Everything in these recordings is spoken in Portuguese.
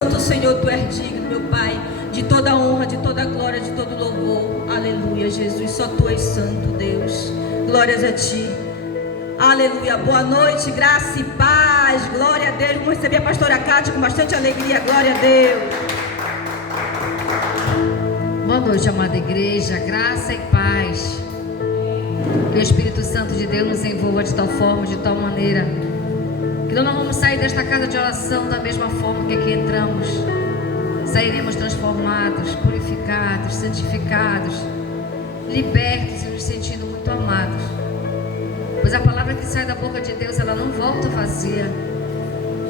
Santo Senhor, Tu és digno, meu Pai, de toda honra, de toda glória, de todo louvor. Aleluia, Jesus, só Tu és santo, Deus. Glórias a Ti. Aleluia, boa noite, graça e paz. Glória a Deus. Vamos receber a pastora Cátia com bastante alegria. Glória a Deus. Boa noite, amada igreja, graça e paz. Que o Espírito Santo de Deus nos envolva de tal forma, de tal maneira, que nós não vamos sair desta casa de oração da mesma forma que aqui entramos. Sairemos transformados, purificados, santificados, libertos e nos sentindo muito amados. Pois a palavra que sai da boca de Deus, ela não volta vazia,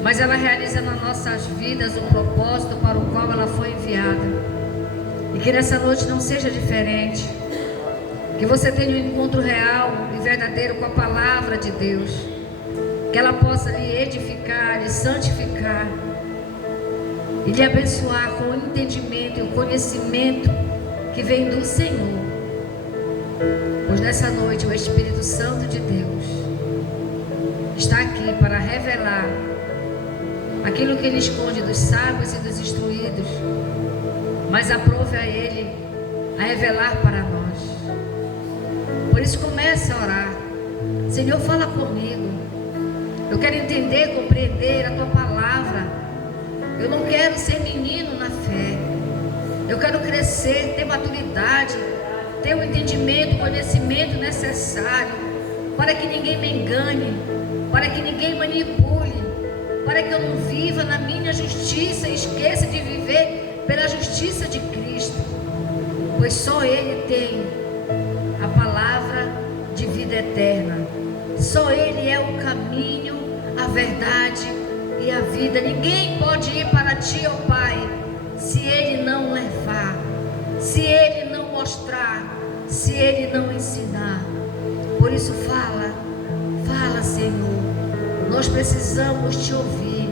mas ela realiza nas nossas vidas um propósito para o qual ela foi enviada. E que nessa noite não seja diferente. Que você tenha um encontro real e verdadeiro com a palavra de Deus. Que ela possa lhe edificar, lhe santificar e lhe abençoar com o entendimento e o conhecimento que vem do Senhor. Pois nessa noite o Espírito Santo de Deus está aqui para revelar aquilo que Ele esconde dos sábios e dos instruídos, mas aprove a Ele a revelar para nós. Por isso comece a orar. Senhor, fala comigo. Eu quero entender, compreender a Tua palavra. Eu não quero ser menino na fé. Eu quero crescer, ter maturidade, ter o entendimento, o conhecimento necessário, para que ninguém me engane, para que ninguém manipule, para que eu não viva na minha justiça e esqueça de viver pela justiça de Cristo. Pois só Ele tem a palavra de vida eterna. Só Ele é o caminho, a verdade e a vida. Ninguém pode ir para Ti, ó Pai, se Ele não levar, se Ele não mostrar, se Ele não ensinar. Por isso fala, fala, Senhor. Nós precisamos Te ouvir.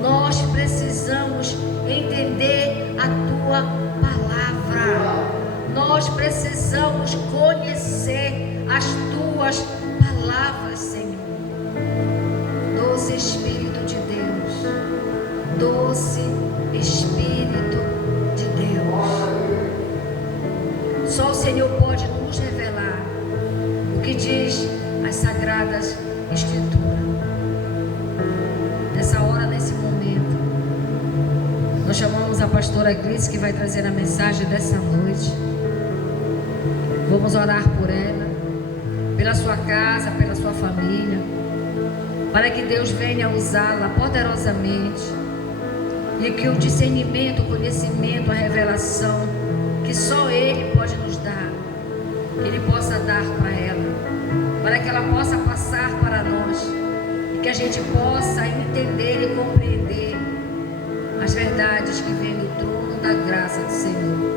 Nós precisamos entender a Tua palavra. Nós precisamos conhecer as Tuas palavras, Senhor. Doce Espírito de Deus, doce Espírito de Deus, só o Senhor pode nos revelar o que diz as Sagradas Escrituras. Nessa hora, nesse momento, nós chamamos a pastora Gleice, que vai trazer a mensagem dessa noite. Vamos orar por ela, pela sua casa, pela sua família, para que Deus venha usá-la poderosamente e que o discernimento, o conhecimento, a revelação que só Ele pode nos dar, que Ele possa dar para ela, para que ela possa passar para nós e que a gente possa entender e compreender as verdades que vêm do trono da graça do Senhor.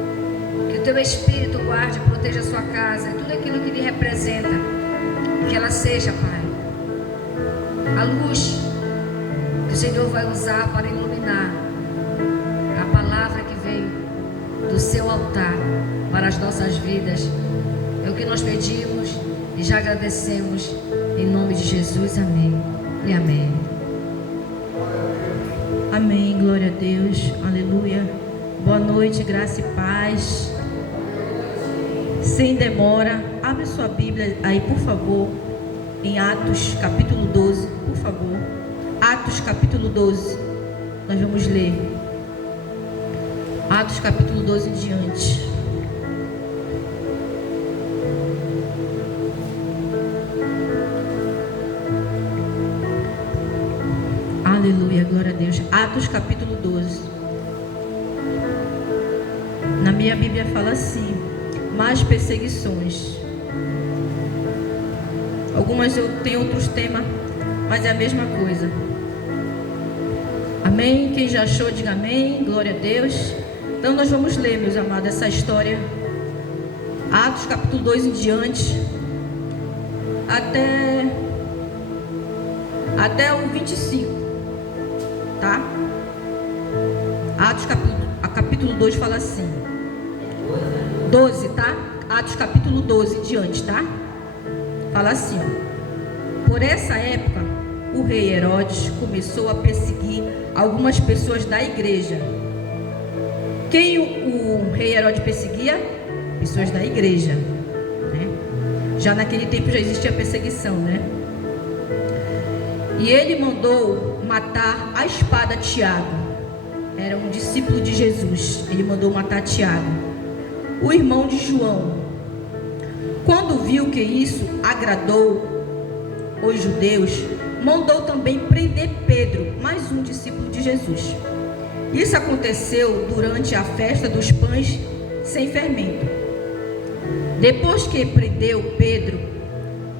Que o Teu Espírito guarde e proteja a sua casa e tudo aquilo que lhe representa, que ela seja, Pai, a luz que o Senhor vai usar para iluminar a palavra que vem do Seu altar para as nossas vidas. É o que nós pedimos e já agradecemos em nome de Jesus. Amém e amém. Amém, glória a Deus. Aleluia. Boa noite, graça e paz. Sem demora, abre sua Bíblia aí, por favor, em Atos capítulo 12, por favor. Atos capítulo 12, nós vamos ler Atos capítulo 12 em diante. Aleluia, glória a Deus. Atos capítulo 12. Na minha Bíblia fala assim: mais perseguições. Algumas eu tenho outros temas, mas é a mesma coisa. Amém? Quem já achou, diga amém. Glória a Deus. Então nós vamos ler, meus amados, essa história. Atos capítulo 2 em diante. Até o 25. Tá? Atos capítulo 2 fala assim. 12, tá? Atos capítulo 12 em diante, tá? Fala assim, ó. Por essa época, o rei Herodes começou a perseguir algumas pessoas da igreja. Quem o rei Herodes perseguia? Pessoas da igreja, né? Já naquele tempo já existia perseguição, né? E ele mandou matar a espada Tiago. Era um discípulo de Jesus. Ele mandou matar Tiago, o irmão de João. Quando viu que isso agradou os judeus, mandou também prender Pedro, mais um discípulo de Jesus. Isso aconteceu durante a festa dos pães sem fermento. Depois que prendeu Pedro,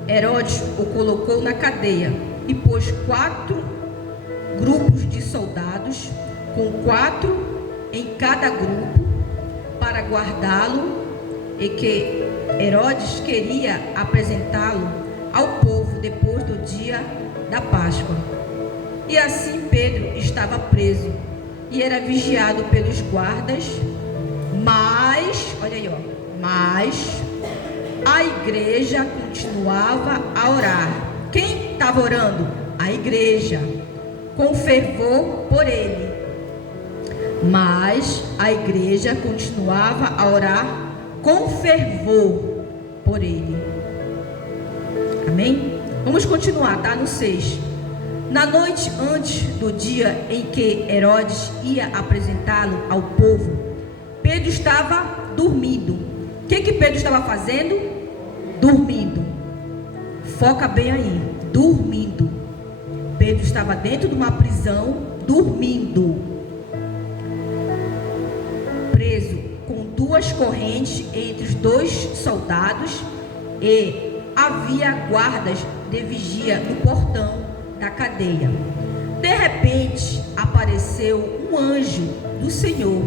Herodes o colocou na cadeia e pôs 4 grupos de soldados, com 4 em cada grupo, para guardá-lo, e que Herodes queria apresentá-lo ao povo depois do dia da Páscoa. E assim Pedro estava preso e era vigiado pelos guardas, mas, olha aí, mas a igreja continuava a orar. Quem estava orando? A igreja, com fervor por ele. Mas a igreja continuava a orar com fervor por ele. Amém? Vamos continuar, tá? No 6. Na noite antes do dia em que Herodes ia apresentá-lo ao povo, Pedro estava dormindo. O que Pedro estava fazendo? Dormindo. Foca bem aí. Dormindo. Pedro estava dentro de uma prisão, dormindo. Preso com 2 correntes entre os 2 soldados, e havia guardas de vigia no portão da cadeia. De repente apareceu um anjo do Senhor,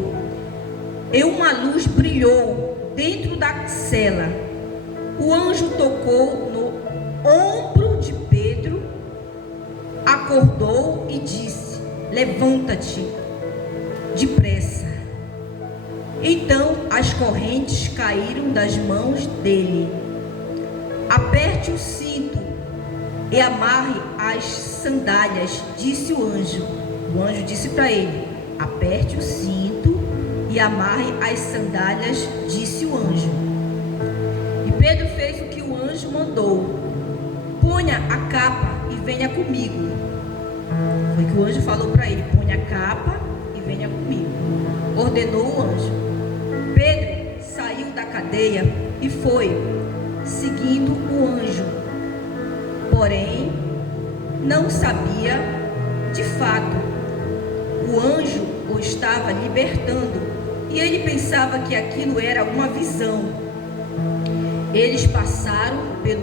e uma luz brilhou dentro da cela. O anjo tocou no ombro de Pedro, acordou e disse: levanta-te depressa. Então as correntes caíram das mãos dele. Aperte o cinto e amarre as sandálias, disse o anjo. O anjo disse para ele: aperte o cinto e amarre as sandálias, disse o anjo. E Pedro fez o que o anjo mandou. Ponha a capa e venha comigo. Foi o que o anjo falou para ele: ponha a capa e venha comigo. Ordenou o anjo. Pedro saiu da cadeia e foi, seguindo o anjo. Porém, não sabia de fato. O anjo o estava libertando e ele pensava que aquilo era uma visão. Eles passaram pelo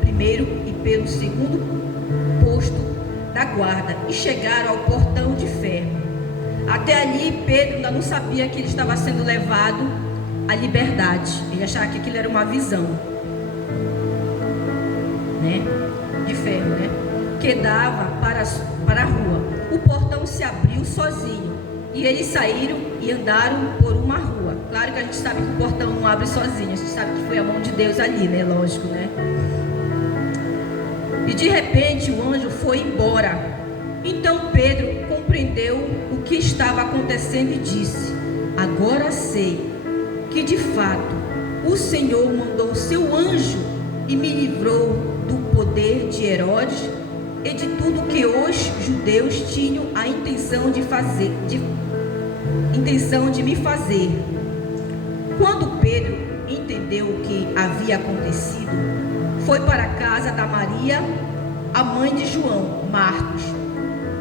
primeiro e pelo segundo posto da guarda e chegaram ao portão de ferro. Até ali, Pedro ainda não sabia que ele estava sendo levado à liberdade. Ele achava que aquilo era uma visão, né? De ferro, né? Que dava para a rua. O portão se abriu sozinho e eles saíram e andaram por uma rua. Claro que a gente sabe que o portão não abre sozinho. A gente sabe que foi a mão de Deus ali, né? Lógico, né? E de repente o anjo foi embora. Então Pedro compreendeu o que estava acontecendo e disse: agora sei que de fato o Senhor mandou o seu anjo e me livrou do poder de Herodes e de tudo que os judeus tinham a intenção de me fazer. Quando Pedro entendeu o que havia acontecido, foi para a casa da Maria, a mãe de João, Marcos.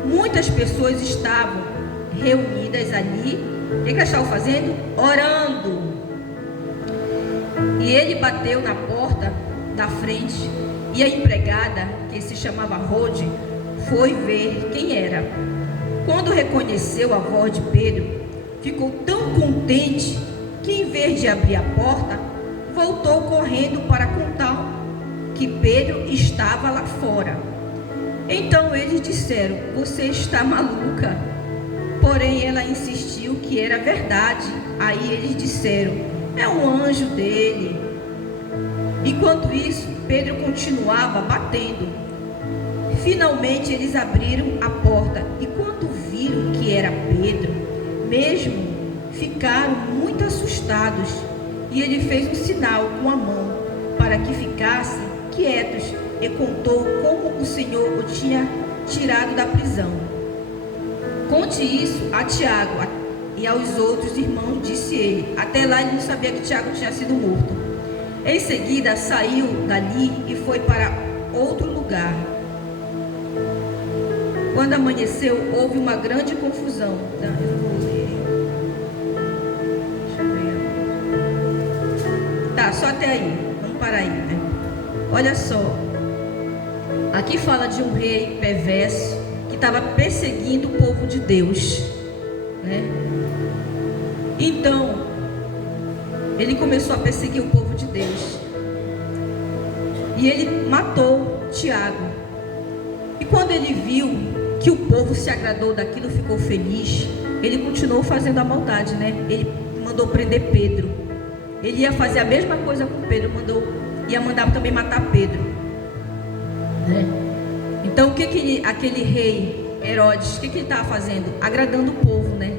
Muitas pessoas estavam reunidas ali. O que elas estavam fazendo? Orando. E ele bateu na porta da frente, e a empregada, que se chamava Rode, foi ver quem era. Quando reconheceu a voz de Pedro, ficou tão contente que, em vez de abrir a porta, voltou correndo para contar que Pedro estava lá fora. Então eles disseram: você está maluca. Porém ela insistiu que era verdade. Aí eles disseram: é um anjo dele. Enquanto isso, Pedro continuava batendo. Finalmente eles abriram a porta e quando viram que era Pedro, mesmo ficaram muito assustados, e ele fez um sinal com a mão para que ficassem quietos e contou como o Senhor o tinha tirado da prisão. Conte isso a Tiago e aos outros irmãos, disse ele. Até lá ele não sabia que Tiago tinha sido morto. Em seguida saiu dali e foi para outro lugar. Quando amanheceu, houve uma grande confusão. Eu não vou ler. Deixa eu ver. Tá, só até aí. Vamos parar aí, né? Olha só. Aqui fala de um rei perverso que estava perseguindo o povo de Deus, né? Então, ele começou a perseguir o povo de Deus. E ele matou Tiago. E quando ele viu que o povo se agradou daquilo, ficou feliz, ele continuou fazendo a maldade, né? Ele mandou prender Pedro. Ele ia fazer a mesma coisa com Pedro, ia mandar também matar Pedro, né? Então o que aquele rei Herodes, o que ele estava fazendo? Agradando o povo, né?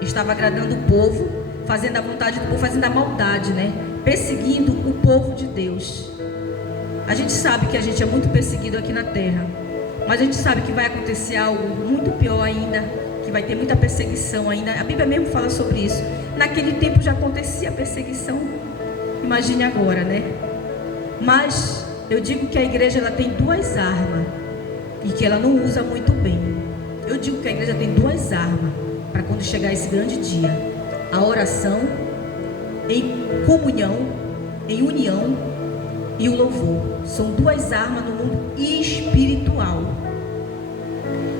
Estava agradando o povo, fazendo a vontade do povo, fazendo a maldade, né? Perseguindo o povo de Deus. A gente sabe que a gente é muito perseguido aqui na terra, mas a gente sabe que vai acontecer algo muito pior ainda, que vai ter muita perseguição ainda. A Bíblia mesmo fala sobre isso. Naquele tempo já acontecia a perseguição, imagine agora, né? Mas eu digo que a igreja ela tem duas armas e que ela não usa muito bem. Eu digo que a igreja tem duas armas para quando chegar esse grande dia: a oração em comunhão, em união, e o louvor. São duas armas no mundo espiritual.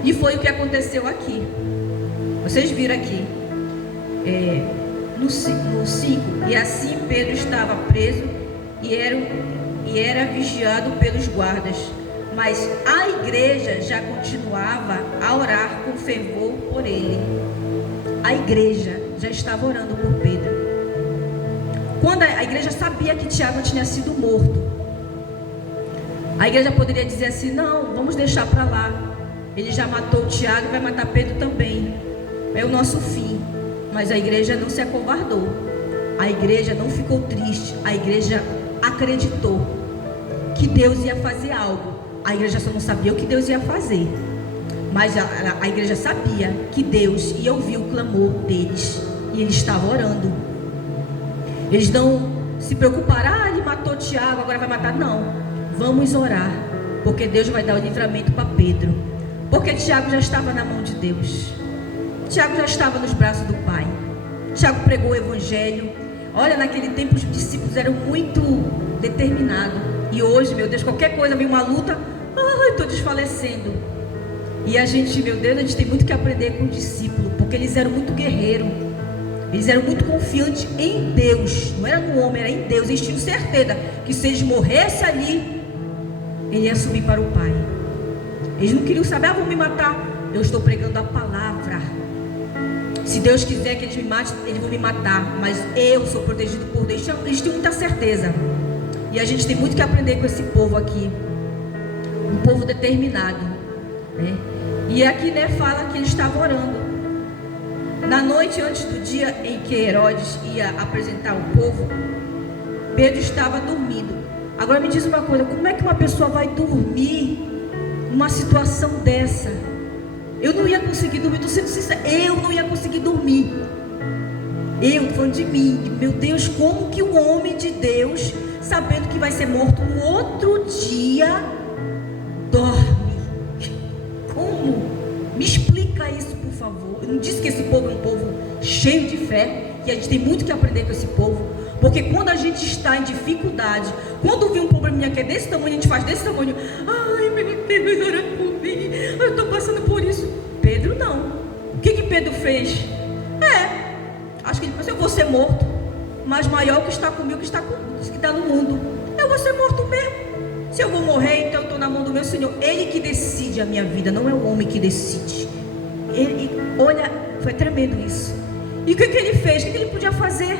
E foi o que aconteceu aqui. Vocês viram aqui no 5: e assim Pedro estava preso e era vigiado pelos guardas, mas a igreja já continuava a orar com fervor por ele. A igreja já estava orando por Pedro. Quando a igreja sabia que Tiago tinha sido morto, a igreja poderia dizer assim: não, vamos deixar para lá, ele já matou Tiago e vai matar Pedro também, é o nosso fim. Mas a igreja não se acovardou, a igreja não ficou triste, a igreja acreditou que Deus ia fazer algo. A igreja só não sabia o que Deus ia fazer, mas a igreja sabia que Deus ia ouvir o clamor deles, e eles estavam orando. Eles não se preocuparam: ele matou Tiago, agora vai matar. Não, vamos orar, porque Deus vai dar o livramento para Pedro, porque Tiago já estava na mão de Deus. Tiago já estava nos braços do Pai. Tiago pregou o evangelho. Olha, naquele tempo os discípulos eram muito determinados, e hoje, meu Deus, qualquer coisa, vem uma luta, estou desfalecendo. E a gente, meu Deus, a gente tem muito que aprender com o discípulo, porque eles eram muito guerreiros. Eles eram muito confiantes em Deus, não era no homem, era em Deus. Eles tinham certeza que se eles morressem ali, ele ia subir para o Pai. Eles não queriam saber: vão me matar. Eu estou pregando a palavra. Se Deus quiser que eles me matem, eles vão me matar, mas eu sou protegido por Deus. Eles tinham muita certeza. E a gente tem muito que aprender com esse povo aqui, um povo determinado, né? E aqui, né, fala que eles estavam orando. Na noite antes do dia em que Herodes ia apresentar o povo, Pedro estava dormindo. Agora me diz uma coisa: como é que uma pessoa vai dormir numa situação dessa? Eu não ia conseguir dormir, estou sendo sincera, eu não ia conseguir dormir. Eu, falando de mim, meu Deus, como que um homem de Deus, sabendo que vai ser morto no outro dia, dorme? Como? Me explica isso, por favor. Eu não disse que esse povo é um povo cheio de fé, e a gente tem muito que aprender com esse povo, porque quando a gente está em dificuldade, quando vem um probleminha que é desse tamanho, a gente faz desse tamanho: ai meu Deus, ora por mim, eu estou passando por isso. Pedro não. O que Pedro fez? Acho que ele pensou: eu vou ser morto, mas maior que está comigo, que está no mundo. Eu vou ser morto mesmo. Se eu vou morrer, então eu estou na mão do meu Senhor. Ele que decide a minha vida, não é o homem que decide. Olha, foi tremendo isso. E o que ele fez? O que ele podia fazer?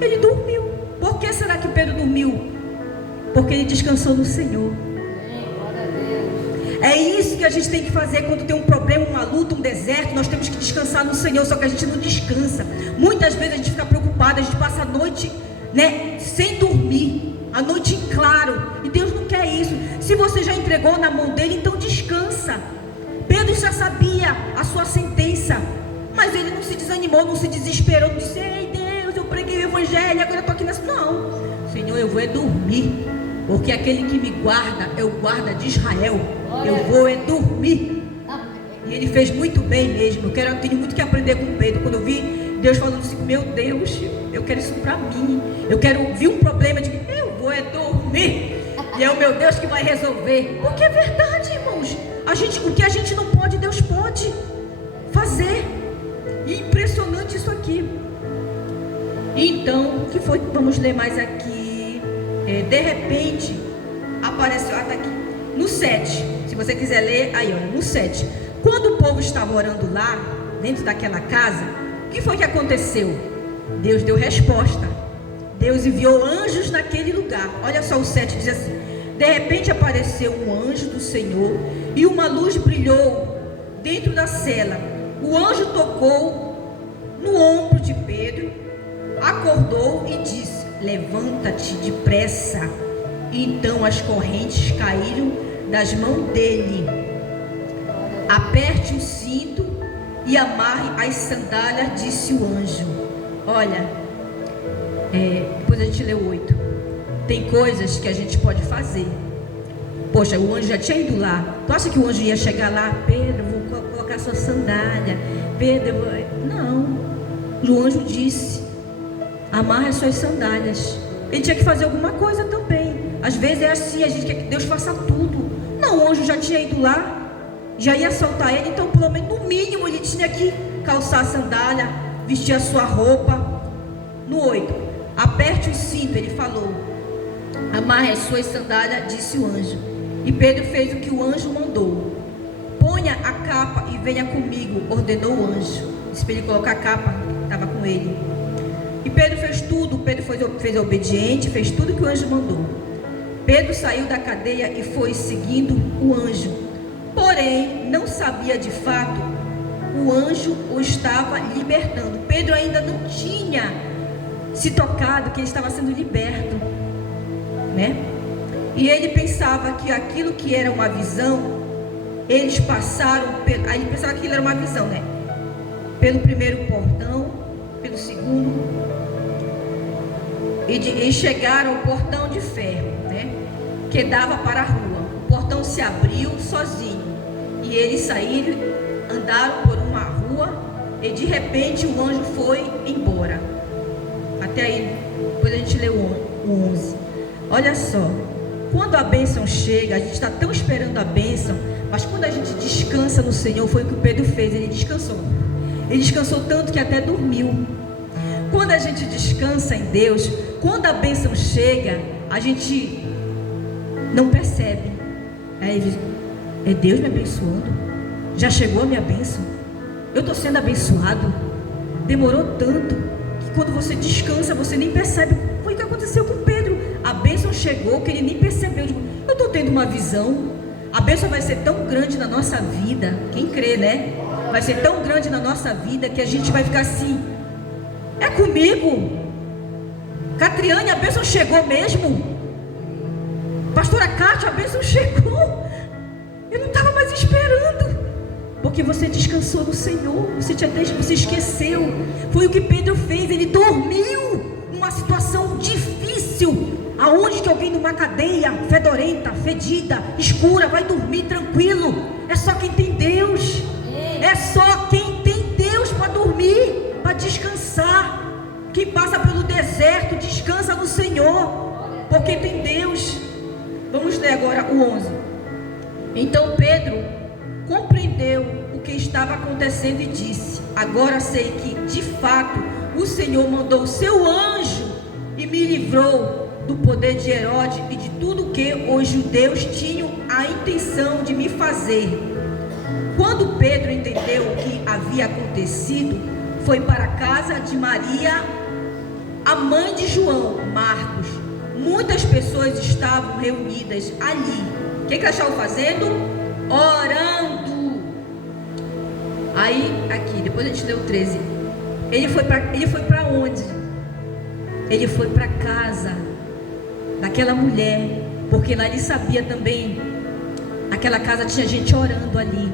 Ele dormiu. Por que será que Pedro dormiu? Porque ele descansou no Senhor. É isso que a gente tem que fazer quando tem um problema, uma luta, um deserto. Nós temos que descansar no Senhor, só que a gente não descansa. Muitas vezes a gente fica preocupado, a gente passa a noite, né, sem dormir, a noite em claro. E Deus não quer isso. Se você já entregou na mão dele, então descansa. Pedro já sabia a sua sentença, mas ele não se desanimou, não se desesperou, não disse: ei Deus, eu preguei o evangelho, agora eu estou aqui nessa. Não, Senhor, eu vou dormir, porque aquele que me guarda é o guarda de Israel. Eu vou dormir. E ele fez muito bem mesmo. Eu tenho muito que aprender com Pedro. Quando eu vi Deus falando assim: meu Deus, eu quero isso para mim. Eu quero ver um problema de que eu vou dormir. E é o meu Deus que vai resolver. Porque é verdade, irmãos. O que a gente não pode, Deus pode fazer. E impressionante isso aqui. Então, o que foi? Vamos ler mais aqui. De repente, apareceu, tá aqui, no 7. Se você quiser ler, aí olha, no 7. Quando o povo estava orando lá, dentro daquela casa, o que foi que aconteceu? Deus deu resposta. Deus enviou anjos naquele lugar. Olha só, o 7 diz assim: de repente apareceu um anjo do Senhor e uma luz brilhou dentro da cela. O anjo tocou no ombro de Pedro, acordou e disse: levanta-te depressa. E então as correntes caíram das mãos dele. Aperte o cinto e amarre as sandálias, disse o anjo. Olha, depois a gente lê o 8. Tem coisas que a gente pode fazer. Poxa, o anjo já tinha ido lá. Tu acha que o anjo ia chegar lá? Pedro, vou colocar sua sandália. Pedro, não. O anjo disse: amarre as suas sandálias. Ele tinha que fazer alguma coisa também. Às vezes é assim, a gente quer que Deus faça tudo. Não, o anjo já tinha ido lá, já ia soltar ele. Então, pelo menos, no mínimo, ele tinha que calçar a sandália, vestir a sua roupa. No 8, aperte o cinto, ele falou. Amarre as suas sandálias, disse o anjo. E Pedro fez o que o anjo mandou. Ponha a capa e venha comigo, ordenou o anjo. Disse para ele colocar a capa, estava com ele. E Pedro fez tudo. Pedro fez obediente, fez tudo que o anjo mandou. Pedro saiu da cadeia e foi seguindo o anjo. Porém, não sabia de fato, o anjo o estava libertando. Pedro ainda não tinha se tocado que ele estava sendo liberto, né? E ele pensava que aquilo que era uma visão, eles passaram, aí ele pensava que aquilo era uma visão, né? Pelo primeiro portão, pelo segundo, e chegaram ao portão de ferro, né? Que dava para a rua. O portão se abriu sozinho e eles saíram, andaram por uma rua e de repente o anjo foi embora. Até aí, depois a gente lê o 11. Olha só, quando a bênção chega, a gente está tão esperando a bênção, mas quando a gente descansa no Senhor, foi o que o Pedro fez, ele descansou. Ele descansou tanto que até dormiu. Quando a gente descansa em Deus, quando a bênção chega, a gente não percebe. É Deus me abençoando. Já chegou a minha bênção. Eu estou sendo abençoado. Demorou tanto que quando você descansa, você nem percebe. Foi o que aconteceu com Pedro. A bênção chegou que ele nem percebeu. Eu estou tendo uma visão. A bênção vai ser tão grande na nossa vida. Quem crê, né? Vai ser tão grande na nossa vida que a gente vai ficar assim: é comigo? Catriane, a bênção chegou mesmo? Pastora Cátia, a bênção chegou? Eu não estava mais esperando. Porque você descansou no Senhor. Você esqueceu. Foi o que Pedro fez. Ele dormiu numa situação difícil. Aonde que alguém numa cadeia fedorenta, fedida, escura, vai dormir tranquilo? É só quem tem Deus. É só quem tem Deus para dormir, para descansar. Quem passa pelo deserto descansa no Senhor, porque tem Deus. Vamos ler agora o 11. Então Pedro compreendeu o que estava acontecendo e disse: agora sei que de fato o Senhor mandou o seu anjo e me livrou do poder de Herodes e de tudo que os judeus tinham a intenção de me fazer. Quando Pedro entendeu o que havia acontecido, foi para a casa de Maria, a mãe de João, Marcos. Muitas pessoas estavam reunidas ali. O que elas estavam fazendo? orando. Aí, aqui, depois a gente leu o 13. Ele foi para onde? Ele foi para casa daquela mulher, porque lá ele sabia também, naquela casa tinha gente orando ali.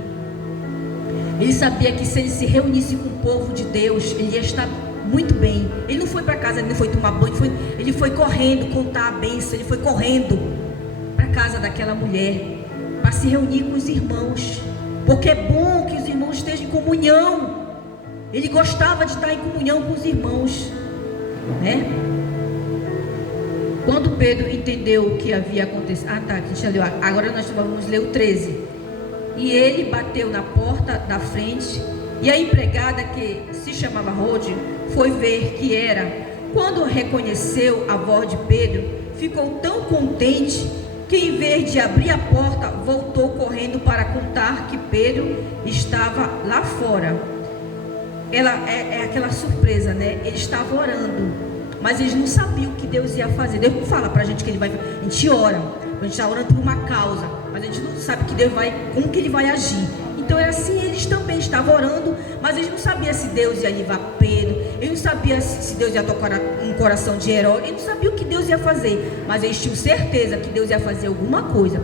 Ele sabia que se ele se reunisse com o povo de Deus, ele ia estar muito bem. Ele não foi para casa, ele não foi tomar banho, ele foi correndo contar a bênção. Ele foi correndo para casa daquela mulher, para se reunir com os irmãos, porque é bom que os irmãos estejam em comunhão. Ele gostava de estar em comunhão com os irmãos, né? Quando Pedro entendeu o que havia acontecido, agora nós vamos ler o 13. E ele bateu na porta da frente, e a empregada, que se chamava Rode, foi ver que era. Quando reconheceu a voz de Pedro, ficou tão contente que, em vez de abrir a porta, voltou correndo para contar que Pedro estava lá fora. Ela é aquela surpresa, né? Ele estava orando, mas eles não sabiam o que Deus ia fazer. Deus não fala pra gente que ele vai. A gente ora, a gente está orando por uma causa, mas a gente não sabe que Deus vai, como que ele vai agir. Então era assim, eles também estavam orando, mas eles não sabiam se Deus ia livrar Pedro, eles não sabiam se Deus ia tocar um coração de herói, eles não sabiam o que Deus ia fazer, mas eles tinham certeza que Deus ia fazer alguma coisa.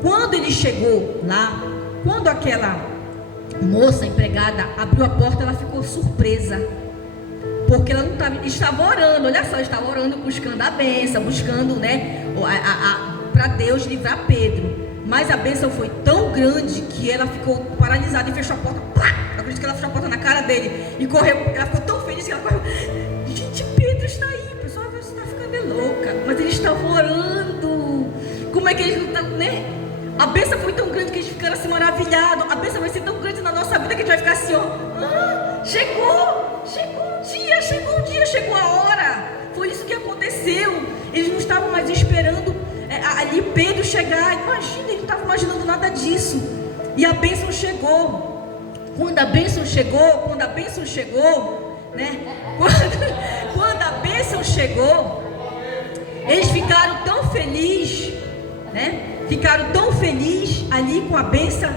Quando ele chegou lá, quando aquela moça empregada abriu a porta, ela ficou surpresa, porque ela não estava orando. Olha só, estava orando, buscando a bênção, buscando, né, para Deus livrar Pedro. Mas a bênção foi tão grande que ela ficou paralisada e fechou a porta. Eu acredito que ela fechou a porta na cara dele e correu. Ela ficou tão feliz que ela correu. Gente, Pedro está aí. O pessoal está ficando louca, mas eles estavam orando. Como é que eles não estão, né? A bênção foi tão grande que eles ficaram assim maravilhados. A bênção vai ser tão grande na nossa vida que a gente vai ficar assim, ó. Chegou o dia, chegou a hora. Foi isso que aconteceu. Eles não estavam mais esperando ali Pedro chegar. Imagina, ele não estava imaginando nada disso. E a bênção chegou. Quando a bênção chegou, né? Quando a bênção chegou, eles ficaram tão felizes, né? Ficaram tão felizes ali com a bênção.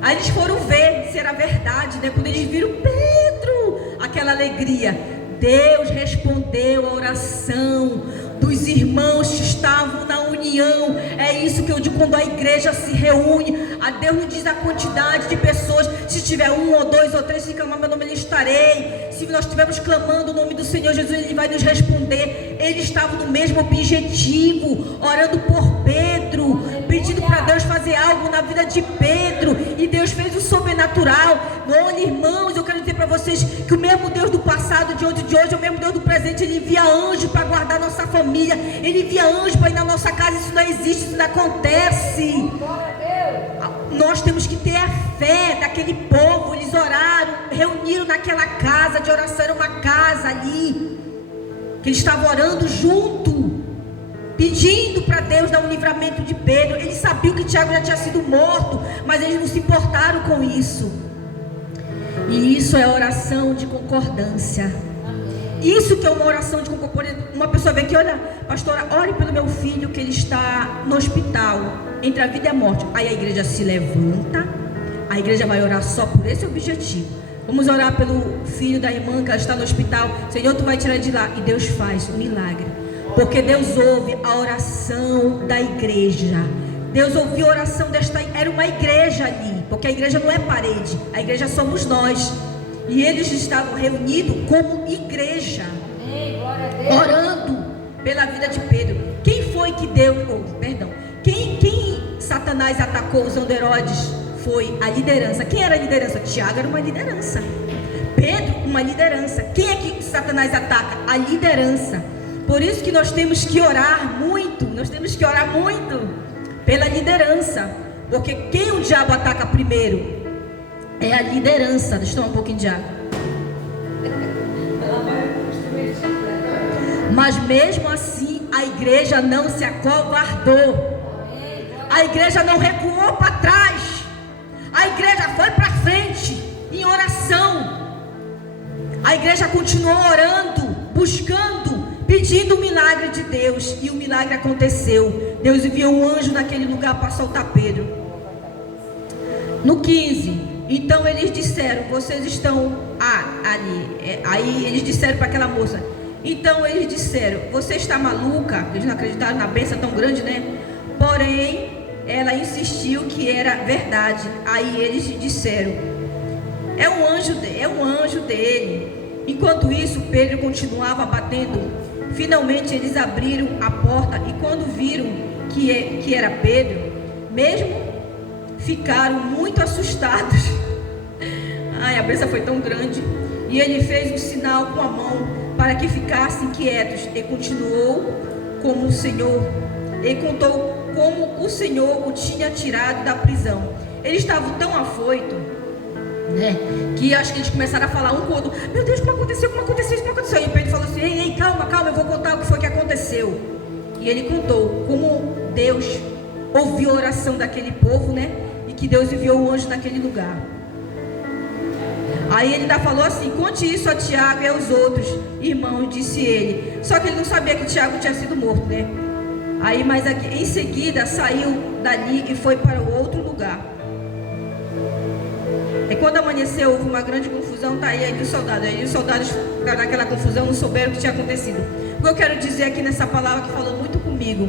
Aí eles foram ver se era verdade, né? Quando eles viram Pedro, aquela alegria. Deus respondeu a oração dos irmãos que estavam na união. É isso que eu digo, quando a igreja se reúne, a Deus não diz a quantidade de pessoas. Se tiver 1 ou 2 ou 3, se clamar meu nome, ele estarei. Se nós estivermos clamando o nome do Senhor Jesus, ele vai nos responder. Eles estavam no mesmo objetivo, orando por Pedro, pedindo para Deus fazer algo na vida de Pedro, e Deus fez o sobrenatural. Olha, irmãos, eu quero dizer para vocês que o mesmo Deus do passado, de hoje, é o mesmo Deus do presente. Ele envia anjo para guardar nossa família, ele envia anjo para ir na nossa casa. Isso não existe, isso não acontece. Nós temos que ter a fé daquele povo. Eles oraram, reuniram naquela casa de oração. Era uma casa ali que eles estavam orando junto, pedindo para Deus dar um livramento de Pedro. Eles sabiam que Tiago já tinha sido morto, mas eles não se importaram com isso. E isso é oração de concordância. Isso que é uma oração de concordância. Uma pessoa vem aqui, olha, pastora, ore pelo meu filho que ele está no hospital, entre a vida e a morte. Aí a igreja se levanta, a igreja vai orar só por esse objetivo. Vamos orar pelo filho da irmã que ela está no hospital. Senhor, tu vai tirar de lá. E Deus faz um milagre, porque Deus ouve a oração da igreja. Deus ouviu a oração era uma igreja ali, porque a igreja não é parede, a igreja somos nós. E eles estavam reunidos como igreja, orando pela vida de Pedro. Quem foi que deu, quem Satanás atacou usando Herodes? Foi a liderança. Quem era a liderança? Tiago era uma liderança, Pedro uma liderança. Quem é que Satanás ataca? A liderança. Por isso que nós temos que orar muito, pela liderança, porque quem o diabo ataca primeiro é a liderança. Deixa eu tomar um pouquinho de água. Mas mesmo assim a igreja não se acovardou, a igreja não recuou para trás, a igreja foi para frente em oração. A igreja continuou orando, buscando, pedindo o milagre de Deus, e o milagre aconteceu. Deus enviou um anjo naquele lugar para soltar Pedro. No 15, então eles disseram, vocês estão ali. Aí eles disseram para aquela moça, então eles disseram, você está maluca? Eles não acreditaram na bênção tão grande, né? Porém, ela insistiu que era verdade. Aí eles disseram, é um anjo dele. Enquanto isso, Pedro continuava batendo. Finalmente eles abriram a porta e quando viram que era Pedro, mesmo ficaram muito assustados. Ai, a bênção foi tão grande. E ele fez um sinal com a mão para que ficassem quietos e continuou como o Senhor. E contou como o Senhor o tinha tirado da prisão. Eles estavam tão afoitos, né, que acho que eles começaram a falar um com o outro. Meu Deus, como aconteceu? E Pedro falou assim, ei, calma, eu vou contar o que foi que aconteceu. E ele contou como Deus ouviu a oração daquele povo, né, e que Deus enviou um anjo naquele lugar. Aí ele ainda falou assim, conte isso a Tiago e aos outros irmãos, disse ele. Só que ele não sabia que Tiago tinha sido morto, né? Aí, mas aqui, em seguida saiu dali e foi para o outro lugar. E quando amanheceu, houve uma grande confusão. Tá aí os soldados. Aí os soldados, naquela confusão, não souberam o que tinha acontecido. O que eu quero dizer aqui nessa palavra que falou muito comigo: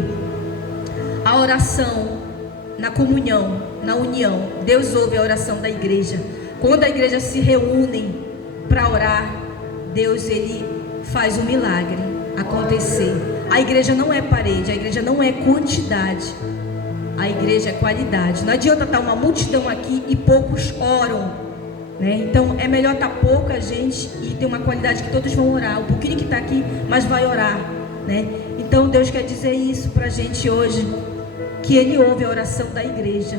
a oração na comunhão, na união. Deus ouve a oração da igreja. Quando a igreja se reúne para orar, Deus, ele faz o milagre acontecer. A igreja não é parede, a igreja não é quantidade, a igreja é qualidade. Não adianta estar uma multidão aqui e poucos oram, né? Então é melhor estar pouca gente e ter uma qualidade que todos vão orar. O pouquinho que está aqui, mas vai orar, né? Então Deus quer dizer isso para a gente hoje, que Ele ouve a oração da igreja,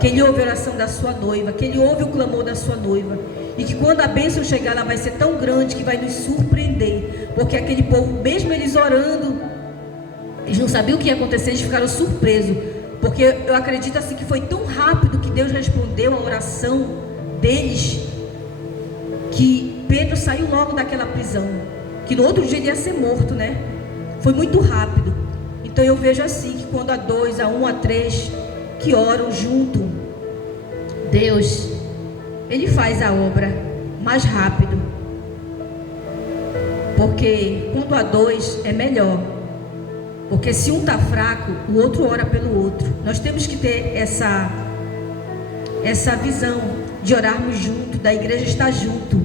que Ele ouve a oração da sua noiva, que Ele ouve o clamor da sua noiva, e que quando a bênção chegar, ela vai ser tão grande que vai nos surpreender, porque aquele povo, mesmo eles orando, eles não sabiam o que ia acontecer, eles ficaram surpresos, porque eu acredito assim que foi tão rápido que Deus respondeu a oração deles, que Pedro saiu logo daquela prisão, que no outro dia ele ia ser morto, né? Foi muito rápido. Então eu vejo assim, que quando há 2, há 1, há 3 que oram junto, Deus, Ele faz a obra mais rápido, porque quando há 2 é melhor, porque se um está fraco, o outro ora pelo outro. Nós temos que ter essa visão de orarmos junto, da igreja estar junto.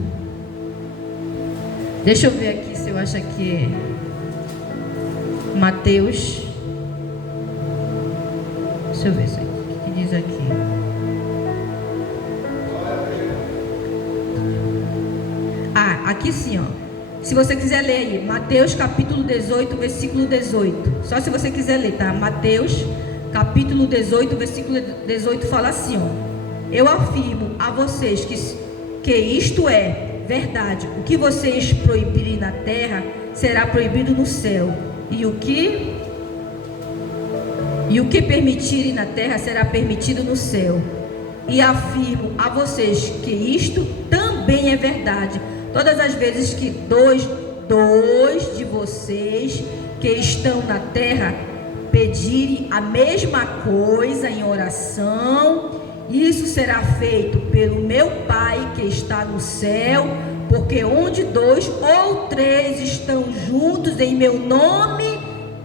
Deixa eu ver aqui se eu acho que é Mateus. Deixa eu ver isso aqui, o que diz aqui. Aqui sim, ó. Se você quiser ler aí, Mateus capítulo 18, versículo 18. Só se você quiser ler, tá? Mateus capítulo 18, versículo 18 fala assim, ó. Eu afirmo a vocês que isto é verdade. O que vocês proibirem na terra será proibido no céu. E o que permitirem na terra será permitido no céu. E afirmo a vocês que isto também é verdade. Todas as vezes que dois de vocês que estão na terra pedirem a mesma coisa em oração, isso será feito pelo meu Pai que está no céu, porque onde 2 ou 3 estão juntos em meu nome,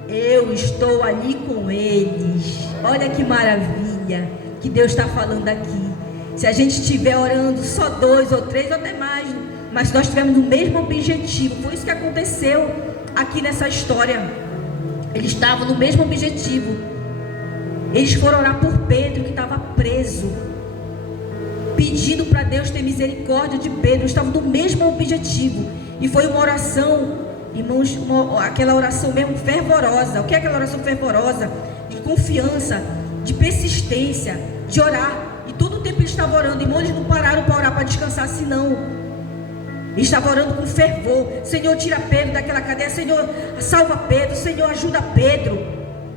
eu estou ali com eles. Olha que maravilha que Deus está falando aqui. Se a gente estiver orando só 2 ou 3 ou até mais, mas nós tivemos o mesmo objetivo. Foi isso que aconteceu aqui nessa história. Eles estavam no mesmo objetivo. Eles foram orar por Pedro, que estava preso, pedindo para Deus ter misericórdia de Pedro. Eles estavam no mesmo objetivo. E foi uma oração, irmãos, aquela oração mesmo fervorosa. O que é aquela oração fervorosa? De confiança, de persistência, de orar. E todo o tempo eles estavam orando. Irmãos, eles não pararam para orar, para descansar, senão eles estavam orando com fervor. Senhor, tira Pedro daquela cadeia. Senhor, salva Pedro. Senhor, ajuda Pedro.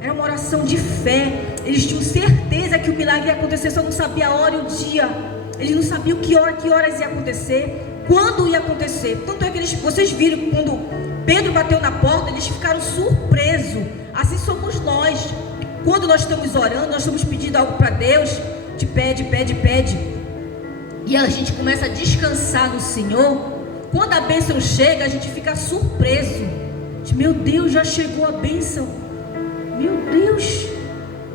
Era uma oração de fé. Eles tinham certeza que o milagre ia acontecer, só não sabia a hora e o dia. Eles não sabiam que horas ia acontecer, quando ia acontecer. Tanto é que vocês viram que quando Pedro bateu na porta, eles ficaram surpresos. Assim somos nós. Quando nós estamos orando, nós estamos pedindo algo para Deus, te pede, pede, pede. E a gente começa a descansar no Senhor. Quando a bênção chega, a gente fica surpreso. Meu Deus, já chegou a bênção. Meu Deus,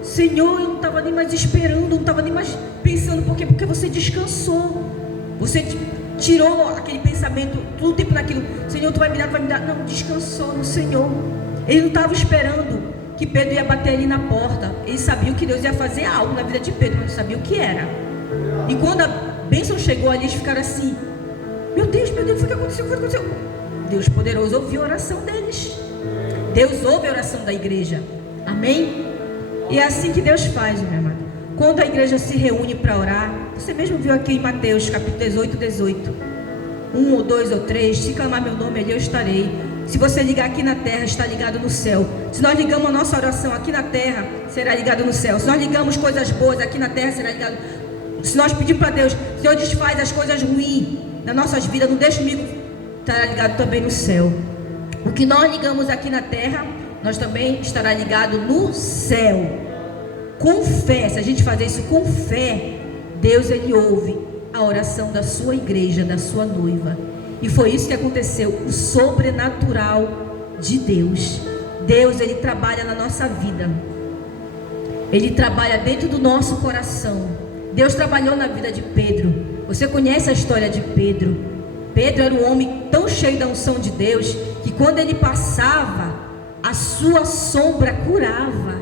Senhor, eu não estava nem mais esperando, não estava nem mais pensando. Por quê? Porque você descansou. Você tirou aquele pensamento, todo o tempo naquilo. Senhor, tu vai me dar, tu vai me dar. Não, descansou no Senhor. Ele não estava esperando que Pedro ia bater ali na porta. Ele sabia que Deus ia fazer algo na vida de Pedro, mas não sabia o que era. E quando a bênção chegou ali, eles ficaram assim: meu Deus, o que aconteceu? O que aconteceu? Deus poderoso ouviu a oração deles. Deus ouve a oração da igreja. Amém? E é assim que Deus faz, meu amado. Quando a igreja se reúne para orar, você mesmo viu aqui em Mateus capítulo 18. 1 ou 2 ou 3, se clamar meu nome, ali eu estarei. Se você ligar aqui na terra, está ligado no céu. Se nós ligamos a nossa oração aqui na terra, será ligado no céu. Se nós ligamos coisas boas aqui na terra, será ligado. Se nós pedirmos para Deus, Deus desfaz as coisas ruins nas nossas vidas, não deixa comigo, estará ligado também no céu. O que nós ligamos aqui na terra, nós também estará ligado no céu. Com fé, se a gente fazer isso com fé, Deus, Ele ouve a oração da sua igreja, da sua noiva. E foi isso que aconteceu, o sobrenatural de Deus. Deus, Ele trabalha na nossa vida. Ele trabalha dentro do nosso coração. Deus trabalhou na vida de Pedro. Você conhece a história de Pedro? Pedro era um homem tão cheio da unção de Deus, que quando ele passava, a sua sombra curava.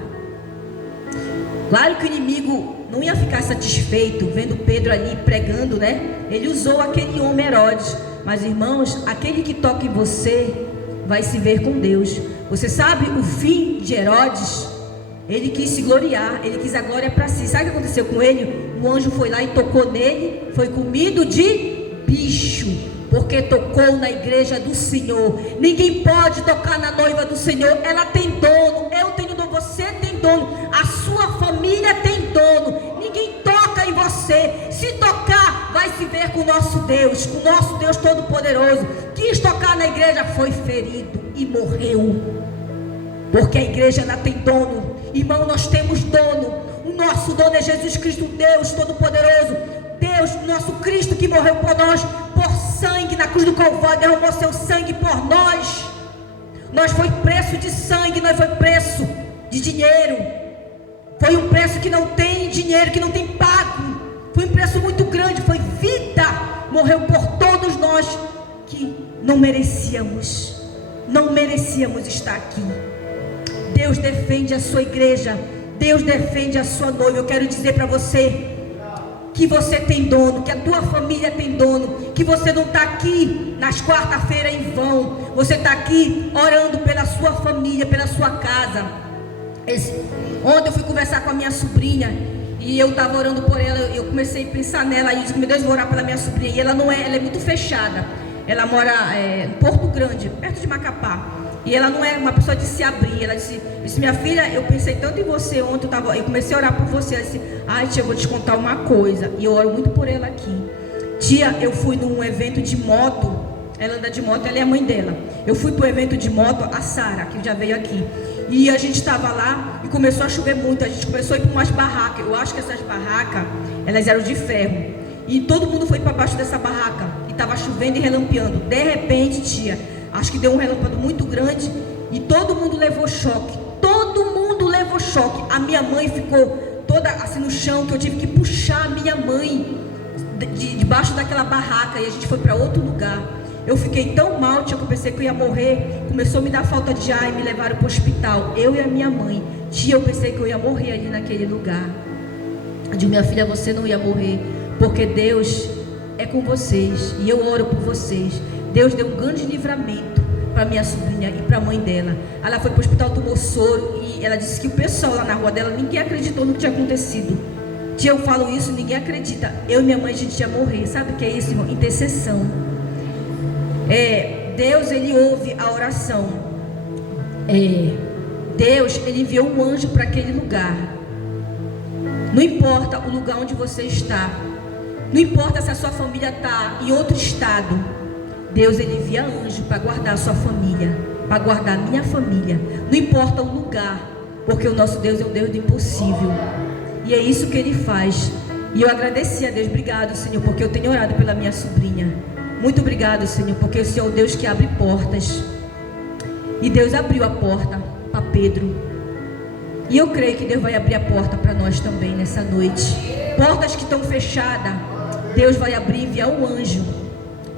Claro que o inimigo não ia ficar satisfeito vendo Pedro ali pregando, né? Ele usou aquele homem Herodes. Mas irmãos, aquele que toca em você vai se ver com Deus. Você sabe o fim de Herodes? Ele quis se gloriar, ele quis a glória para si. Sabe o que aconteceu com ele? O anjo foi lá e tocou nele, foi comido de bicho, porque tocou na igreja do Senhor. Ninguém pode tocar na noiva do Senhor. Ela tem dono, eu tenho dono, você tem dono, a sua família tem dono. Ninguém toca em você. Se tocar, vai se ver com o nosso Deus Todo-Poderoso. Quis tocar na igreja, foi ferido e morreu. Porque a igreja ela tem dono. Irmão, nós temos dono. O nosso dono é Jesus Cristo, Deus Todo-Poderoso. Deus, nosso Cristo que morreu por nós, por sangue na cruz do Calvário, derramou seu sangue por nós. Nós foi preço de sangue, nós foi preço de dinheiro. Foi um preço que não tem dinheiro, que não tem pago. Foi um preço muito grande, foi vida. Morreu por todos nós que não merecíamos estar aqui. Deus defende a sua igreja, Deus defende a sua noiva. Eu quero dizer para você que você tem dono, que a tua família tem dono, que você não está aqui nas quarta-feiras em vão. Você está aqui orando pela sua família, pela sua casa. Ontem eu fui conversar com a minha sobrinha e eu estava orando por ela. Eu comecei a pensar nela e disse: meu Deus, vou orar pela minha sobrinha. E ela é muito fechada. Ela mora em Porto Grande, perto de Macapá. E ela não é uma pessoa de se abrir. Ela disse: minha filha, eu pensei tanto em você ontem, eu comecei a orar por você. Ela disse: ai tia, eu vou te contar uma coisa. E eu oro muito por ela aqui. Tia, eu fui num evento de moto. Ela anda de moto, ela é a mãe dela. Eu fui para o evento de moto, a Sara, que já veio aqui. E a gente estava lá e começou a chover muito. A gente começou a ir para umas barracas. Eu acho que essas barracas, elas eram de ferro. E todo mundo foi para baixo dessa barraca. E estava chovendo e relampeando. De repente, tia, acho que deu um relâmpago muito grande e todo mundo levou choque. Todo mundo levou choque. A minha mãe ficou toda assim no chão, que eu tive que puxar a minha mãe debaixo daquela barraca e a gente foi para outro lugar. Eu fiquei tão mal, tia, que eu pensei que eu ia morrer. Começou a me dar falta de ar e me levaram para o hospital. Eu e a minha mãe. Tia, eu pensei que eu ia morrer ali naquele lugar. Eu disse: minha filha, você não ia morrer, porque Deus é com vocês e eu oro por vocês. Deus deu um grande livramento para minha sobrinha e para a mãe dela. Ela foi para o hospital, tomou soro e ela disse que o pessoal lá na rua dela, ninguém acreditou no que tinha acontecido. Tia, eu falo isso, ninguém acredita. Eu e minha mãe, a gente ia morrer. Sabe o que é isso, irmão? Intercessão. Deus, Ele ouve a oração. Deus, Ele enviou um anjo para aquele lugar. Não importa o lugar onde você está. Não importa se a sua família está em outro estado. Deus, Ele envia anjo para guardar a sua família, para guardar a minha família. Não importa o lugar, porque o nosso Deus é um Deus do impossível. E é isso que Ele faz. E eu agradeci a Deus. Obrigado, Senhor, porque eu tenho orado pela minha sobrinha. Muito obrigado, Senhor, porque o Senhor é o Deus que abre portas. E Deus abriu a porta para Pedro. E eu creio que Deus vai abrir a porta para nós também nessa noite. Portas que estão fechadas, Deus vai abrir e enviar um anjo.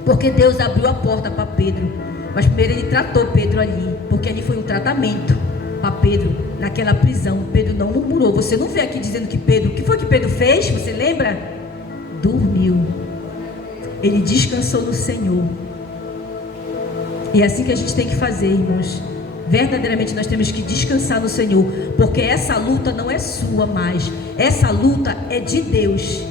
Porque Deus abriu a porta para Pedro. Mas primeiro ele tratou Pedro ali, porque ali foi um tratamento para Pedro, naquela prisão. Pedro não murmurou. Você não vê aqui dizendo que Pedro, o que foi que Pedro fez? Você lembra? Dormiu. Ele descansou no Senhor. E é assim que a gente tem que fazer, irmãos. Verdadeiramente nós temos que descansar no Senhor, porque essa luta não é sua mais. Essa luta é de Deus.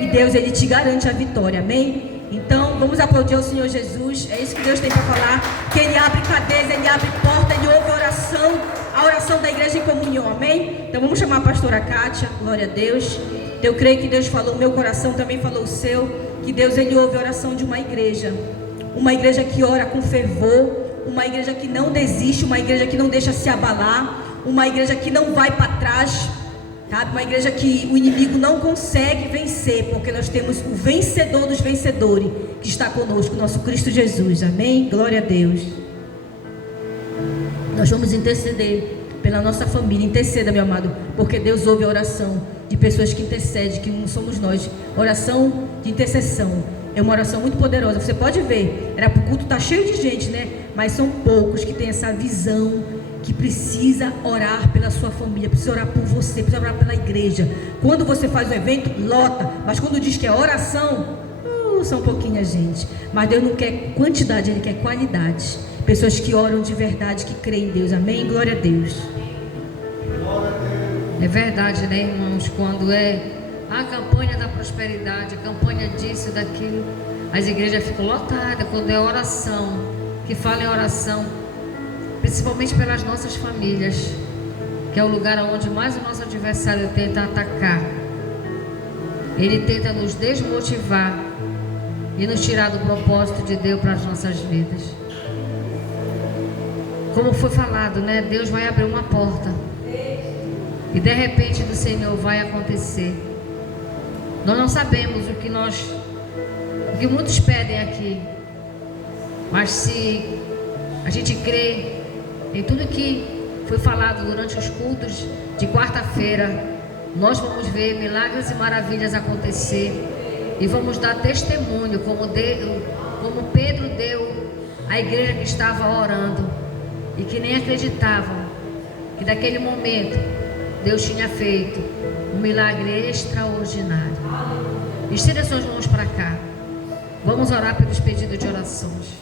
E Deus, Ele te garante a vitória, amém? Então, vamos aplaudir ao Senhor Jesus. É isso que Deus tem para falar. Que Ele abre cadeias, Ele abre porta, Ele ouve a oração da igreja em comunhão, amém? Então, vamos chamar a pastora Kátia, glória a Deus. Eu creio que Deus falou, meu coração também falou o seu. Que Deus, Ele ouve a oração de uma igreja que ora com fervor, uma igreja que não desiste, uma igreja que não deixa se abalar, uma igreja que não vai para trás, sabe? Uma igreja que o inimigo não consegue vencer, porque nós temos o vencedor dos vencedores, que está conosco, nosso Cristo Jesus, amém? Glória a Deus. Nós vamos interceder pela nossa família. Interceda, meu amado, porque Deus ouve a oração de pessoas que intercedem, que não somos nós. Oração de intercessão é uma oração muito poderosa. Você pode ver, era para o culto estar cheio de gente, né? Mas são poucos que têm essa visão, que precisa orar pela sua família, precisa orar por você, precisa orar pela igreja. Quando você faz um evento, lota. Mas quando diz que é oração, são pouquinha gente. Mas Deus não quer quantidade, Ele quer qualidade. Pessoas que oram de verdade, que creem em Deus, amém? Glória a Deus. É verdade, né, irmãos? Quando é a campanha da prosperidade, a campanha disso, daquilo, as igrejas ficam lotadas. Quando é oração, que fala em oração, principalmente pelas nossas famílias, que é o lugar onde mais o nosso adversário tenta atacar. Ele tenta nos desmotivar e nos tirar do propósito de Deus para as nossas vidas. Como foi falado, né? Deus vai abrir uma porta e de repente do Senhor vai acontecer. Nós não sabemos o que muitos pedem aqui, mas se a gente crê em tudo que foi falado durante os cultos de quarta-feira, nós vamos ver milagres e maravilhas acontecer e vamos dar testemunho como Pedro deu à igreja que estava orando e que nem acreditavam que naquele momento Deus tinha feito um milagre extraordinário. Estenda suas mãos para cá. Vamos orar pelos pedidos de orações.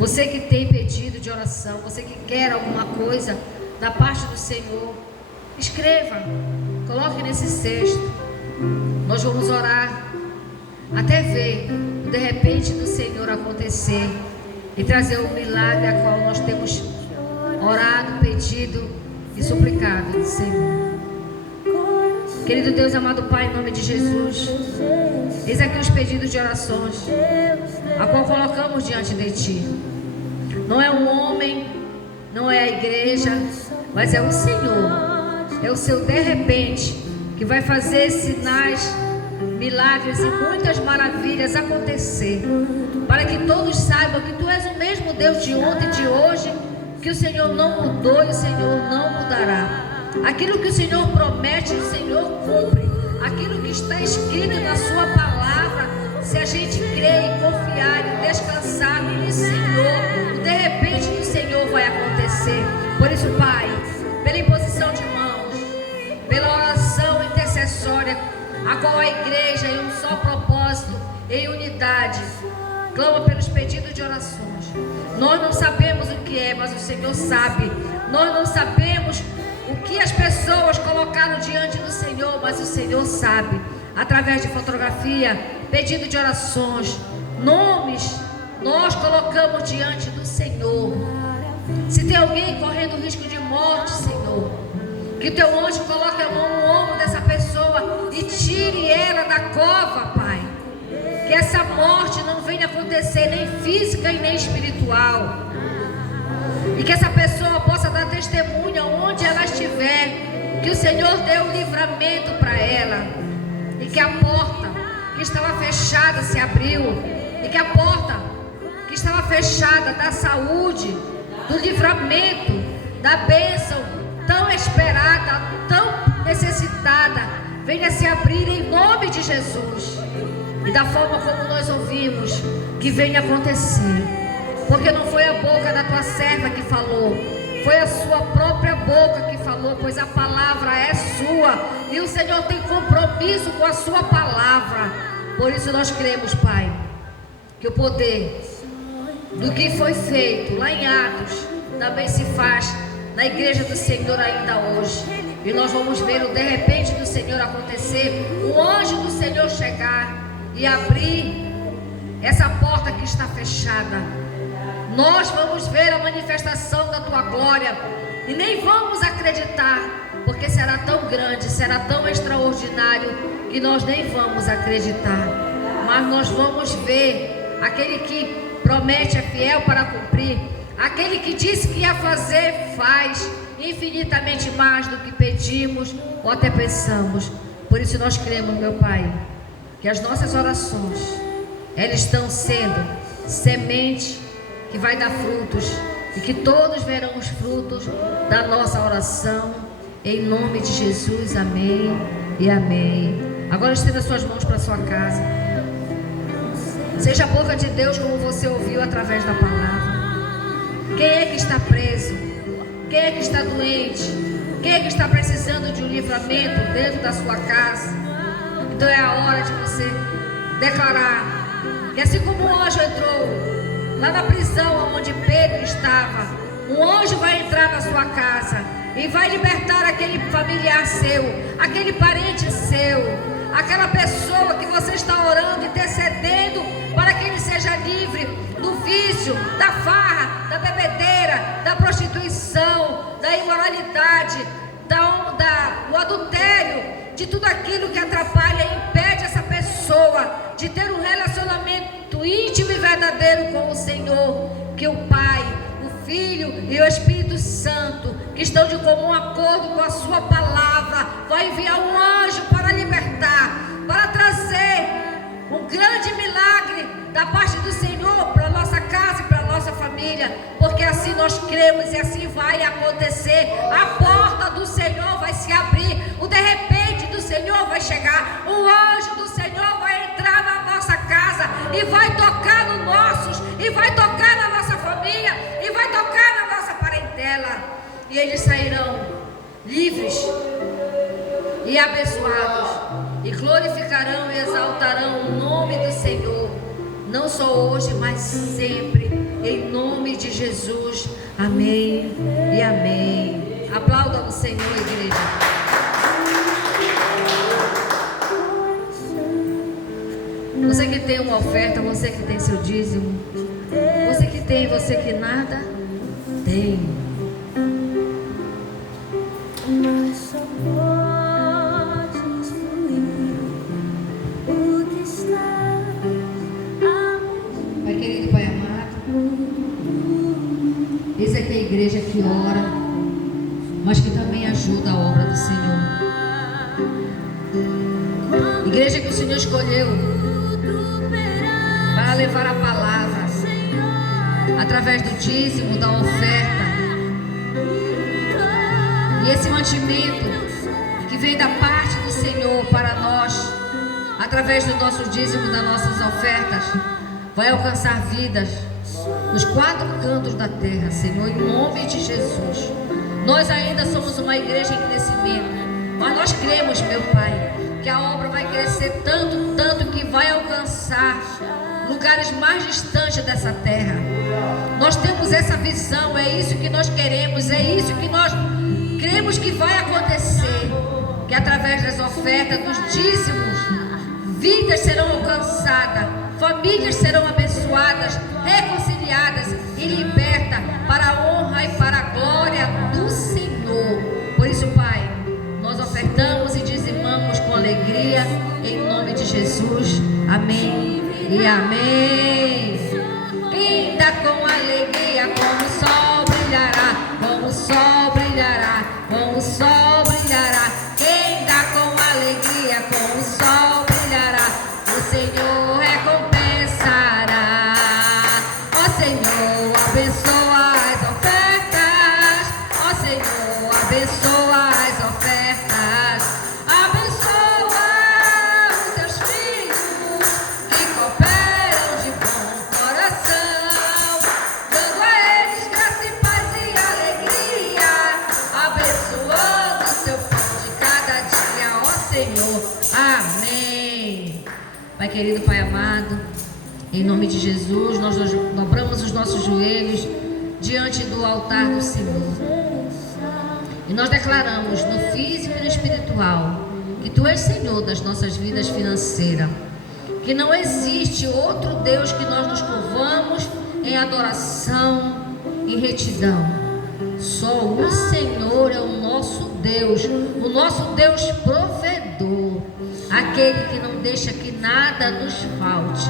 Você que tem pedido de oração, você que quer alguma coisa da parte do Senhor, escreva, coloque nesse cesto. Nós vamos orar até ver de repente do Senhor acontecer e trazer o milagre a qual nós temos orado, pedido e suplicado do Senhor. Querido Deus, amado Pai, em nome de Jesus, eis aqui os pedidos de orações a qual colocamos diante de Ti. Não é um homem, não é a igreja, mas é o Senhor. É o Seu de repente que vai fazer sinais, milagres e muitas maravilhas acontecer, para que todos saibam que Tu és o mesmo Deus de ontem e de hoje, que o Senhor não mudou e o Senhor não mudará. Aquilo que o Senhor promete, o Senhor cumpre. Aquilo que está escrito na Sua palavra, se a gente crer e confiar e descansar no Senhor, de repente o Senhor vai acontecer. Por isso, Pai, pela imposição de mãos, pela oração intercessória, a qual a igreja, em um só propósito, em unidade, clama pelos pedidos de orações. Nós não sabemos o que é, mas o Senhor sabe. Nós não sabemos o que as pessoas colocaram diante do Senhor, mas o Senhor sabe. Através de fotografia, pedido de orações, nomes, nós colocamos diante do Senhor. Se tem alguém correndo risco de morte, Senhor, que Teu anjo coloque a mão no ombro dessa pessoa e tire ela da cova, Pai. Que essa morte não venha acontecer nem física e nem espiritual. E que essa pessoa possa dar testemunho onde ela estiver, que o Senhor deu o livramento para ela. e que a porta que estava fechada se abriu, e que a porta que estava fechada da saúde, do livramento, da bênção tão esperada, tão necessitada, venha se abrir em nome de Jesus. E da forma como nós ouvimos, que venha acontecer, porque não foi a boca da tua serva que falou, foi a sua própria boca que falou, pois a palavra é sua e o Senhor tem compromisso com a sua palavra. Por isso nós cremos, Pai, que o poder do que foi feito lá em Atos também se faz na igreja do Senhor ainda hoje. E nós vamos ver o de repente do Senhor acontecer, o anjo do Senhor chegar e abrir essa porta que está fechada. Nós vamos ver a manifestação da tua glória e nem vamos acreditar, porque será tão grande, será tão extraordinário que nós nem vamos acreditar. Mas nós vamos ver aquele que promete, é fiel para cumprir, aquele que disse que ia fazer, faz infinitamente mais do que pedimos ou até pensamos. Por isso nós cremos, meu Pai, que as nossas orações, elas estão sendo semente que vai dar frutos, e que todos verão os frutos da nossa oração, em nome de Jesus, amém e amém. Agora estenda suas mãos para a sua casa. Seja a boca de Deus como você ouviu através da palavra. Quem é que está preso? Quem é que está doente? Quem é que está precisando de um livramento dentro da sua casa? Então é a hora de você declarar que assim como o anjo entrou lá na prisão onde Pedro estava, um anjo vai entrar na sua casa e vai libertar aquele familiar seu, aquele parente seu, aquela pessoa que você está orando, intercedendo para que ele seja livre do vício, da farra, da bebedeira, da prostituição, da imoralidade, do adultério, de tudo aquilo que atrapalha e impede essa pessoa de ter um relacionamento íntimo e verdadeiro com o Senhor. Que o Pai, o Filho e o Espírito Santo, que estão de comum acordo com a sua palavra, vai enviar um anjo para libertar, para trazer um grande milagre da parte do Senhor para a nossa casa e para a nossa família, porque assim nós cremos e assim vai acontecer. A porta do Senhor vai se abrir, o de repente do Senhor vai chegar, o anjo do Senhor vai entrar na nossa casa e vai tocar nos nossos, e vai tocar na nossa família, e vai tocar na nossa parentela, e eles sairão livres e abençoados, e glorificarão e exaltarão o nome do Senhor, não só hoje, mas sempre, em nome de Jesus, amém e amém. Aplaudam o Senhor, igreja. Você que tem uma oferta, você que tem seu dízimo, você que tem, você que nada tem. Pai querido, Pai amado, essa aqui é a igreja que ora, mas que também ajuda a obra do Senhor. Igreja que o Senhor escolheu para levar a palavra através do dízimo, da oferta, e esse mantimento que vem da parte do Senhor para nós, através do nosso dízimo, das nossas ofertas, vai alcançar vidas nos 4 cantos da terra, Senhor, em nome de Jesus. Nós ainda somos uma igreja em crescimento, mas nós cremos, meu Pai, que a obra vai crescer tanto, tanto que vai alcançar lugares mais distantes dessa terra. Nós temos essa visão, é isso que nós queremos, é isso que nós cremos que vai acontecer, que através das ofertas, dos dízimos, vidas serão alcançadas, famílias serão abençoadas, reconciliadas e libertas para a honra e para a glória do Senhor. Por isso, Pai, nós ofertamos e dizimamos com alegria, em nome de Jesus, amém e amém. Quem dá com alegria, como o sol brilhará, como o sol brilhará, como o sol brilhará. Quem dá com alegria, como o sol Senhor, abençoa as ofertas. Ó Senhor, abençoa as ofertas. Abençoa os teus filhos que cooperam de bom coração, dando a eles graça e paz e alegria, abençoando o seu pão de cada dia. Ó Senhor, amém. Pai querido, Pai amado, em nome de Jesus, nós dobramos os nossos joelhos diante do altar do Senhor. E nós declaramos no físico e no espiritual que Tu és Senhor das nossas vidas financeiras. Que não existe outro Deus que nós nos curvamos em adoração e retidão. Só o Senhor é o nosso Deus provedor. Aquele que não deixa que nada nos falte.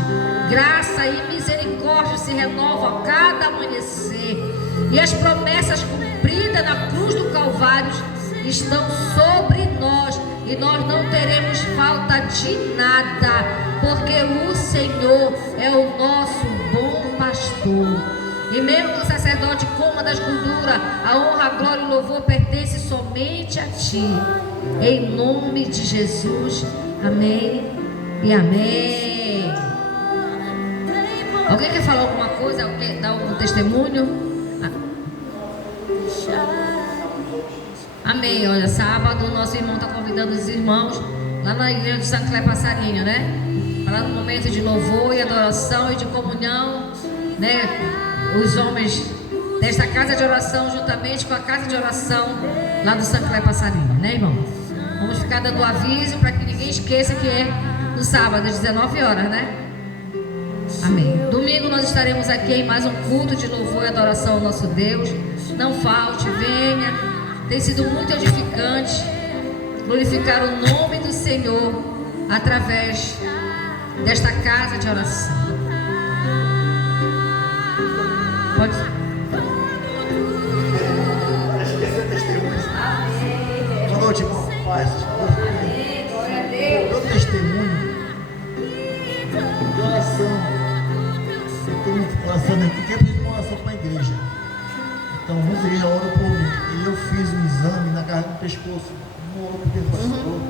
Graça e misericórdia se renovam a cada amanhecer. E as promessas cumpridas na cruz do Calvário estão sobre nós. E nós não teremos falta de nada, porque o Senhor é o nosso bom pastor. E membro do sacerdote coma das gorduras, a honra, a glória e o louvor pertence somente a Ti. Em nome de Jesus, amém e amém. Alguém quer falar alguma coisa? Alguém dar algum testemunho? Amém. Olha, sábado nosso irmão está convidando os irmãos lá na igreja do Santo Clé Passarinho, né? Para no momento de louvor e adoração e de comunhão, né? Os homens desta casa de oração juntamente com a casa de oração lá do Santo Clé Passarinho, né, irmão? Vamos ficar dando aviso para que ninguém esqueça que é no sábado, às 19 horas, né? Amém. Domingo nós estaremos aqui em mais um culto de louvor e adoração ao nosso Deus. Não falte, venha. Tem sido muito edificante glorificar o nome do Senhor através desta casa de oração. Pode. Boa noite, irmão. Paz. Glória a Deus. Meu testemunho de oração. Tem uma oração aqui que é uma oração para a igreja. Então, muitas igrejas oram por mim. E eu fiz um exame na garganta do pescoço. Não orou porque passou.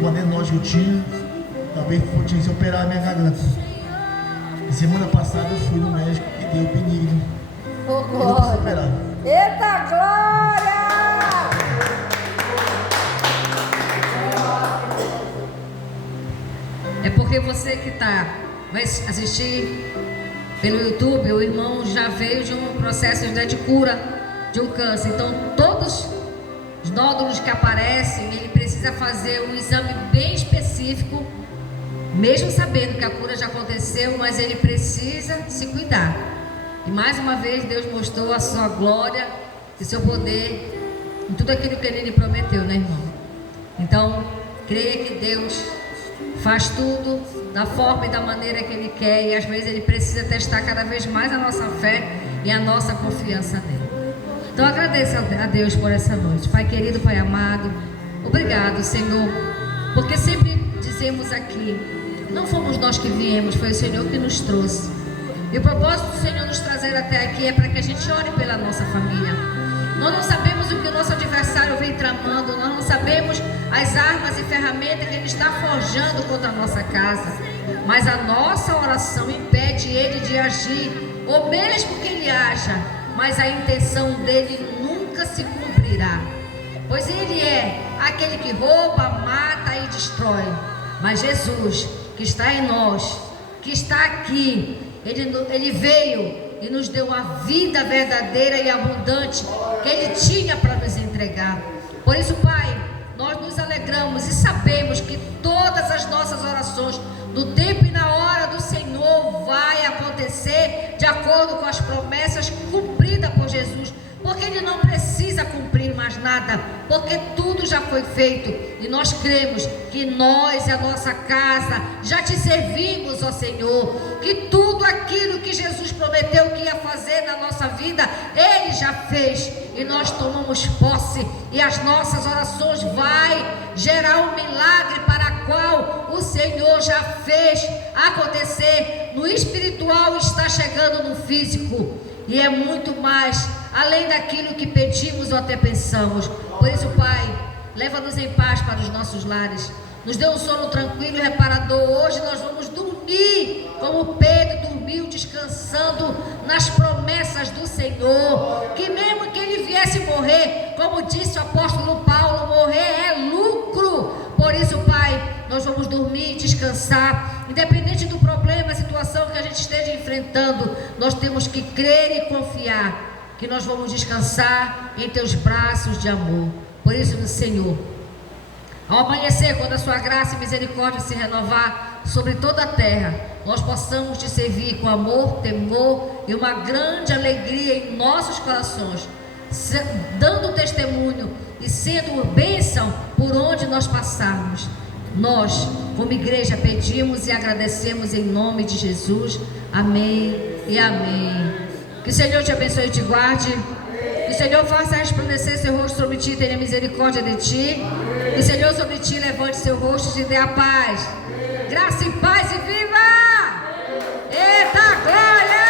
Uma adenose que eu tinha. Também tinha que se operar a minha garganta. E semana passada eu fui no médico e deu benigno. Oh, eu não preciso operar. Eita glória! É porque você que vai assistir pelo YouTube, o irmão já veio de um processo de cura de um câncer. Então todos os nódulos que aparecem, ele precisa fazer um exame bem específico, mesmo sabendo que a cura já aconteceu, mas ele precisa se cuidar. E mais uma vez Deus mostrou a sua glória e seu poder em tudo aquilo que Ele lhe prometeu, né, irmão? Então, creia que Deus faz tudo da forma e da maneira que Ele quer, e às vezes Ele precisa testar cada vez mais a nossa fé e a nossa confiança nele. Então, agradeça a Deus por essa noite. Pai querido, Pai amado, obrigado, Senhor, porque sempre dizemos aqui, não fomos nós que viemos, foi o Senhor que nos trouxe. E o propósito do Senhor nos trazer até aqui é para que a gente ore pela nossa família. Nós não sabemos o que o nosso adversário vem tramando, nós não sabemos as armas e ferramentas que ele está forjando contra a nossa casa, mas a nossa oração impede ele de agir, ou mesmo que ele haja, mas a intenção dele nunca se cumprirá, pois ele é aquele que rouba, mata e destrói. Mas Jesus, que está em nós, que está aqui, Ele veio e nos deu a vida verdadeira e abundante que Ele tinha para nos entregar. Por isso, Pai, nós nos alegramos e sabemos que todas as nossas orações, no tempo e na hora do Senhor, vai acontecer de acordo com as promessas cumpridas por Jesus. Porque Ele não precisa cumprir mais nada, porque tudo já foi feito. E nós cremos que nós e a nossa casa já te servimos, ó Senhor. Que tudo aquilo que Jesus prometeu que ia fazer na nossa vida, Ele Ele já fez e nós tomamos posse, e as nossas orações vai gerar um milagre para o qual o Senhor já fez acontecer. No espiritual está chegando no físico, e é muito mais além daquilo que pedimos ou até pensamos. Por isso, Pai, leva-nos em paz para os nossos lares, nos dê um sono tranquilo e reparador. Hoje nós vamos dormir como Pedro dormiu, descansando nas promessas do Senhor, que mesmo que ele viesse morrer, como disse o apóstolo Paulo, morrer é lucro. Por isso, Pai, nós vamos dormir e descansar, independente do problema, a situação que a gente esteja enfrentando. Nós temos que crer e confiar que nós vamos descansar em teus braços de amor. Por isso, Senhor, ao amanhecer, quando a sua graça e misericórdia se renovar sobre toda a terra, nós possamos te servir com amor, temor e uma grande alegria em nossos corações, dando testemunho e sendo bênção por onde nós passarmos. Nós, como igreja, pedimos e agradecemos em nome de Jesus. Amém e amém. Que o Senhor te abençoe e te guarde. Que o Senhor faça resplandecer seu rosto sobre ti e tenha misericórdia de ti. Que o Senhor sobre ti levante seu rosto e te dê a paz. Graça e paz e viva! Eita glória!